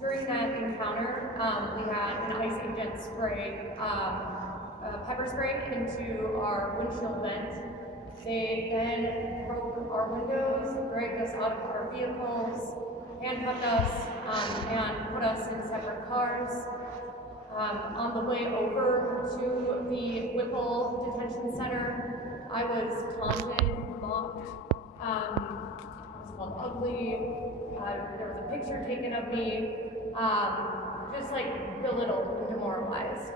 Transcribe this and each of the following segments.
During that encounter, we had an ICE agent spray pepper spray into our windshield vent. They then broke our windows, dragged us out of our vehicles, handcuffed us, and put us in separate cars. On the way over to the Whipple Detention Center, I was taunted, mocked, I was called ugly. There was a picture taken of me, just like belittled and demoralized.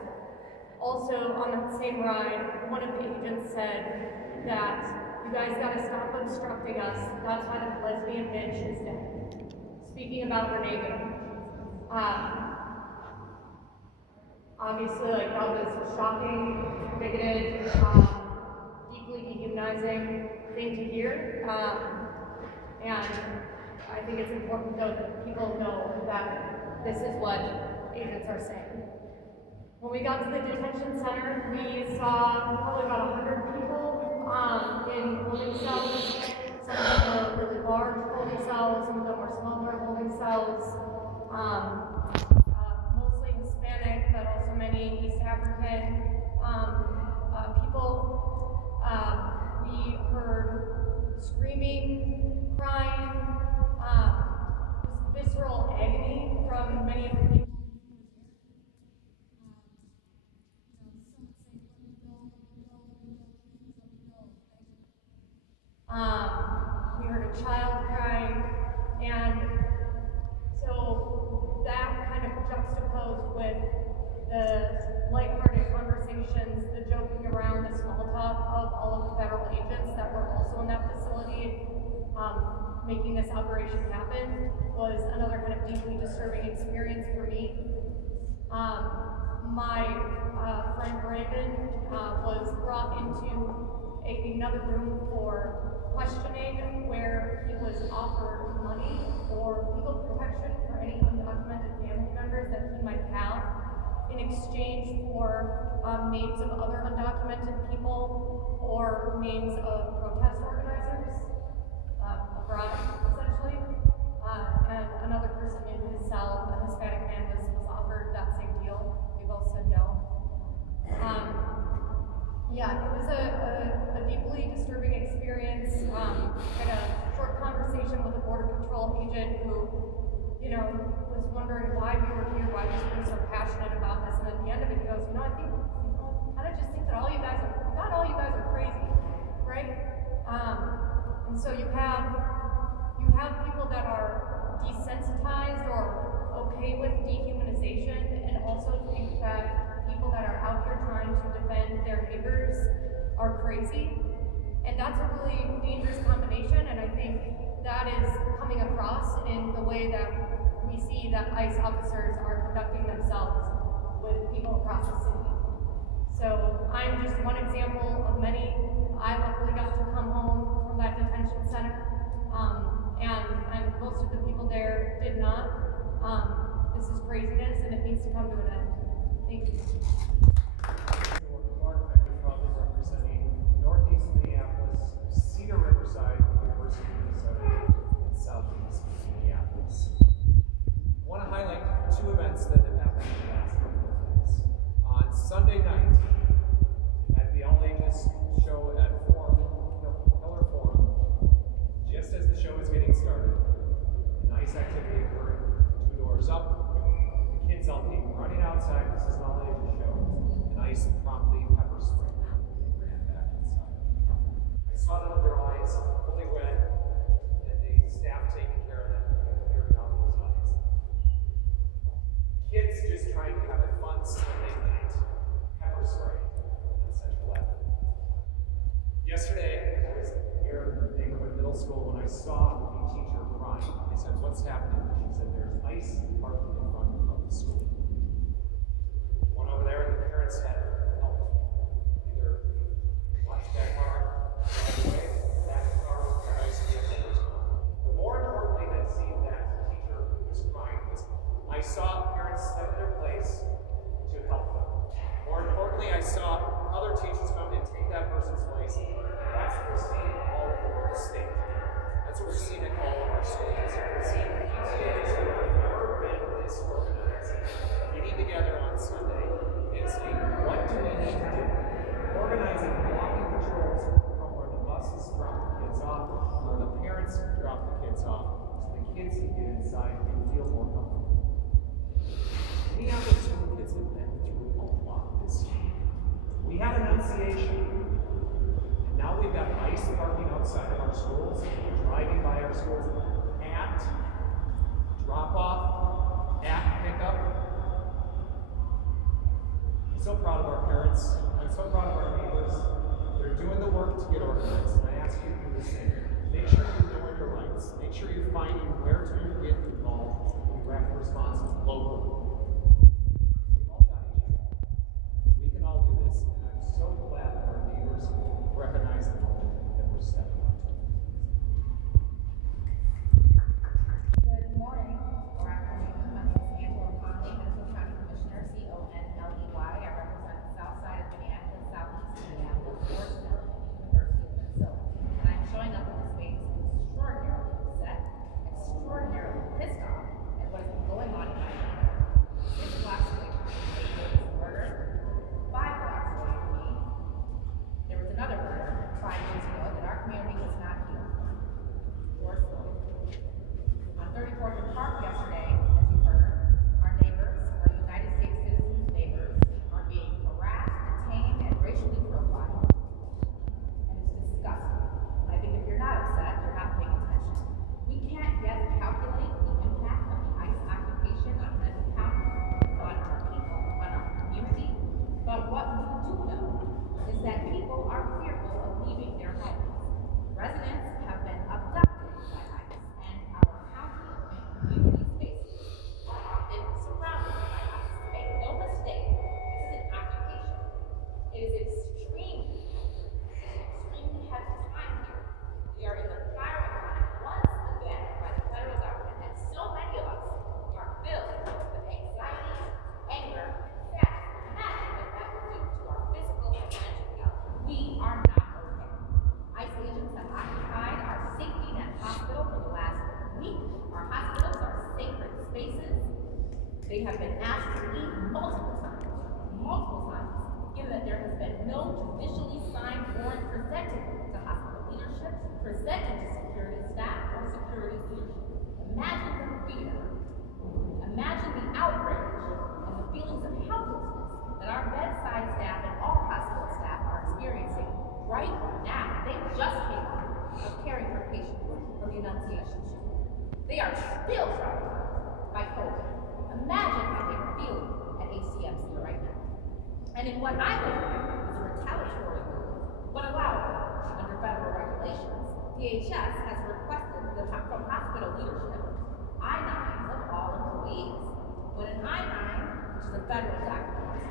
Also, on that same ride, one of the agents said that you guys gotta stop obstructing us. That's why the lesbian bitch is dead. Speaking about Renee. Obviously, like, that was shocking, bigoted, deeply dehumanizing thing to hear. And I think it's important, though, that people know that this is what agents are saying. When we got to the detention center, we saw probably about 100 people in holding cells. Some of them were really large holding cells, some of them were smaller holding cells. Mostly Hispanic, but also many East African people. We heard screaming, crying, just visceral agony from many of the people. We heard a child crying, and so that kind of juxtaposed with the lighthearted conversations, the joking around, the small talk of all of the federal agents that were also in that facility, making this operation happen, was another kind of deeply disturbing experience for me. My friend Brandon was brought into another room for questioning, where he was offered money or legal protection for any undocumented family members that he might have in exchange for names of other undocumented people or names of protest organizers, a bribe, essentially. And another person in his cell, a Hispanic man, was offered that same deal. We both said no. Yeah, it was a deeply disturbing experience. Had a short conversation with a Border Patrol agent who, was wondering why we were here, why we were so passionate about this. And at the end of it, he goes, I think, kind of just think that not all you guys are crazy, right? And so you have people that are desensitized or okay with dehumanization, and also think that people that are out here trying to defend their neighbors are crazy. And that's a really dangerous combination, and I think that is coming across in the way that we see that ICE officers are conducting themselves with people across the city. So I'm just one example of many. I luckily got to come home from that detention center, and most of the people there did not. This is craziness, and it needs to come to an end. Thank you. Probably representing Northeast Minneapolis, Cedar Riverside, University of Minnesota, and Southeast Minneapolis. I want to highlight two events that have happened in the last couple of days. On Sunday night, at the All Ages show at Keller Forum, just as the show was getting started, a nice activity occurred 2 doors up. The kids all came running outside. This is an All Ages show. And ICE promptly pepper sprayed them and ran back inside. I saw them with their eyes fully red, and the staff taking care of them and clearing out those eyes. Kids just trying to have a fun Sunday night pepper spray in Central Avenue. Yesterday, I was near the neighborhood middle school when I saw a teacher crying. I said, "What's happening?" She said, "There's ICE parked in front of the school." One over there, and the parents had help. Either watch that car right away, that car, or ICE vehicle was gone. But more importantly than seeing that teacher who was crying was I saw parents step in their place to help them. More importantly, I saw other teachers come and take that person's place. That's what we're seeing all over the state. That's what we're seeing at all of our schools. We're seeing PTAs who have never been this so proud of our parents. I'm so proud of our neighbors. They're doing the work to get organized, and I ask you to do the same. Make sure you're knowing your rights. Make sure you're finding where to get involved in rapid response locally. We've all got each other. We can all do this, and I'm so glad that our neighbors recognize the moment that we're stepping up to. Good morning or afternoon. My name is Angela Conley, Minnesota County Commissioner, C-O-N-L-E-Y. I represent the south side of Minneapolis, southeast Minneapolis, Forestville, and the University of Minnesota. And I'm showing up in this space extraordinarily upset, extraordinarily pissed off at what has been going on in my neighborhood. 6 blocks away from me, a lady was murdered. 5 blocks away from me, there was another murder 5 years ago that our community was not healed from. Forestville. On 34th and Park yesterday, as you heard, our neighbors, our United States citizens' neighbors, are being harassed, detained, and racially profiled. And it's disgusting. And I think if you're not upset, you're not paying attention. We can't yet calculate the impact of the ICE occupation on Hennepin County, on our people, on our community. But what we do know is that people are fearful of leaving their homes. Residents have been abducted by ICE, and our county and community spaces are often surrounded by ICE. Make no mistake, this is an occupation. It is extremely heavy time here. We are in the firing line once again by the federal government, and so many of us are filled with anxiety, anger, and sadness. Imagine what that will do to our physical and mental health. We are not okay. ICE agents have occupied our safety net hospital for the last week. Our hospitals are sacred spaces. They have been asked to leave multiple times, given that there has been no judicially signed warrant presented to hospital leadership, presented to security staff, or security leadership. Imagine the fear, imagine the outrage, and the feelings of helplessness that our bedside staff and all hospital staff are experiencing right now. They just came out of caring for patients from the Annunciation shooting. They are still traumatized by COVID. Imagine how they're feeling at HCMC right now. And in what I believe is a retaliatory move, but allowable under federal regulations, DHS has requested from hospital leadership I-9s of all employees. When an I-9, which is a federal document,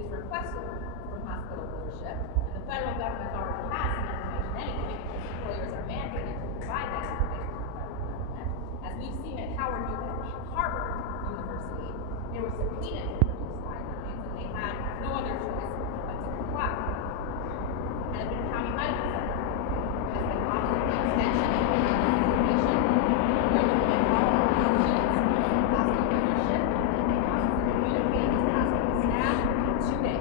is requested from hospital leadership, and the federal government already has some information anyway, because employers are mandated to provide that information to the federal government. As we've seen at Harvard University, they were subpoenaed to produce I-9s, and they had no other choice but to comply. Hennepin County Medical Center has been offering an extension of information. We're looking at all of our options. Hospital leadership is communicating to hospital staff today.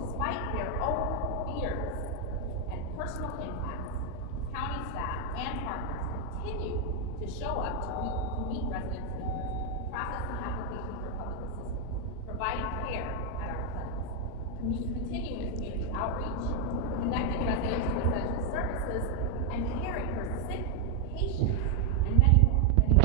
Despite their own fears and personal impacts, county staff and partners continue to show up to meet residents' needs, processing applications for public assistance, providing care at our clinics, continuing community outreach, connecting residents to essential services, and caring for sick patients, and many more.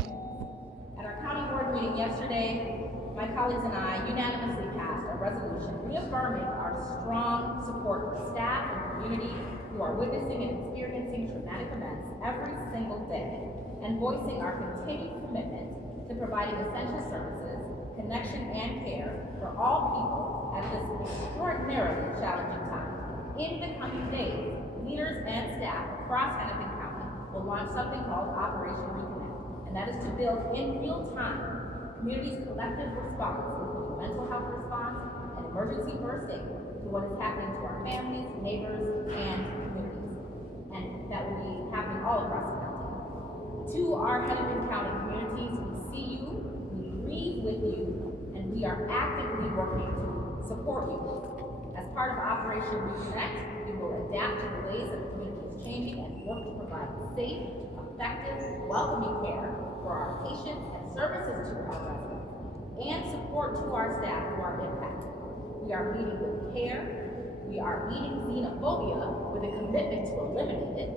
At our county board meeting yesterday, my colleagues and I unanimously passed a resolution reaffirming our strong support for staff and community who are witnessing and experiencing traumatic events every single day, and voicing our continued commitment to providing essential services, connection, and care for all people at this extraordinarily challenging time. In the coming days, leaders and staff across Hennepin County will launch something called Operation Reconnect, and that is to build in real time community's collective response, including mental health response and emergency first aid, to what is happening to our families, neighbors, and communities. And that will be happening all across the county. To our Hennepin County communities, we see you, we grieve with you, and we are actively working to support you. As part of Operation Reconnect, we will adapt to the ways that the community is changing and work to provide safe, effective, welcoming care for our patients and services to our residents, and support to our staff who are impacted. We are leading with care. We are meeting xenophobia with a commitment to eliminate it.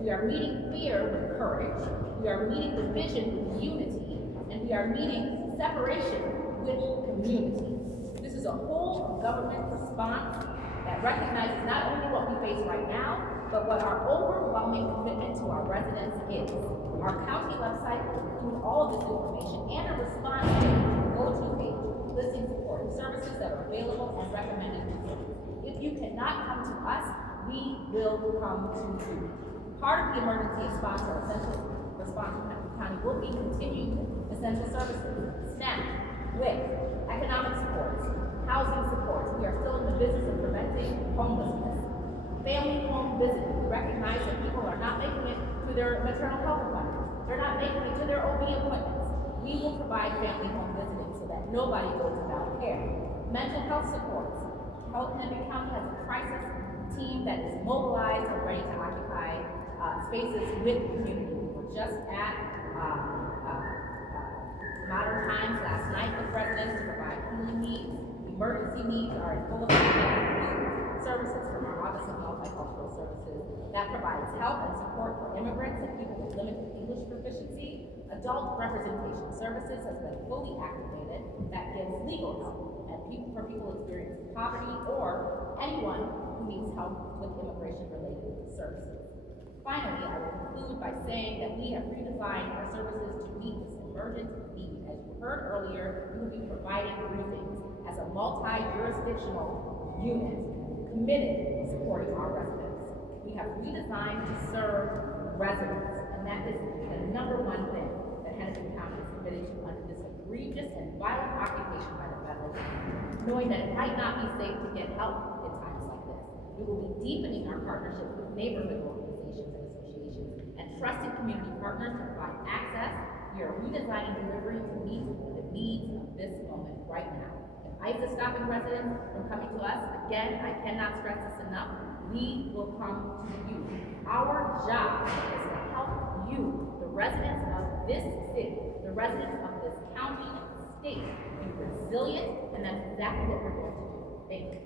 We are meeting fear with courage. We are meeting division with unity. And we are meeting separation with community. This is is a whole of government response that recognizes not only what we face right now, but what our overwhelming commitment to our residents is. Our county website will include all of this information and a response page, go-to page, listing supportive services that are available and recommended to you. If you cannot come to us, we will come to you. Part of the emergency response or essential response in Putnam County will be continued essential services, SNAP, WIC, economic supports, housing supports. We are still in the business of preventing homelessness. Family home visiting. We recognize that people are not making it to their maternal health appointments. They're not making it to their OB appointments. We will provide family home visiting so that nobody goes without care. Mental health supports. Henry County has a crisis team that is mobilized and ready to occupy spaces with the community. We were just at Modern Times last night with residents to provide healing needs. Emergency needs are in full effect. Services from our Office of Multicultural Services that provides help and support for immigrants and people with limited English proficiency. Adult representation services has been fully activated that gives legal help and for people experiencing poverty or anyone who needs help with immigration-related services. Finally, I will conclude by saying that we have redesigned our services to meet this emergent need. As you heard earlier, we will be providing briefings as a multi-jurisdictional unit committed to supporting our residents. We have redesigned to serve residents, and that is the number one thing that Hennepin County is committed to under this egregious and violent occupation by the federal government, knowing that it might not be safe to get help in times like this. We will be deepening our partnership with neighborhood organizations and associations and trusted community partners to provide access. We are redesigning delivery to meet the needs of this moment right now. If ICE is stopping residents from coming to us, again, I cannot stress this enough, we will come to you. Our job is to help you, the residents of this city, the residents of this county and state, be resilient, and that's exactly what we're going to do. Thank you.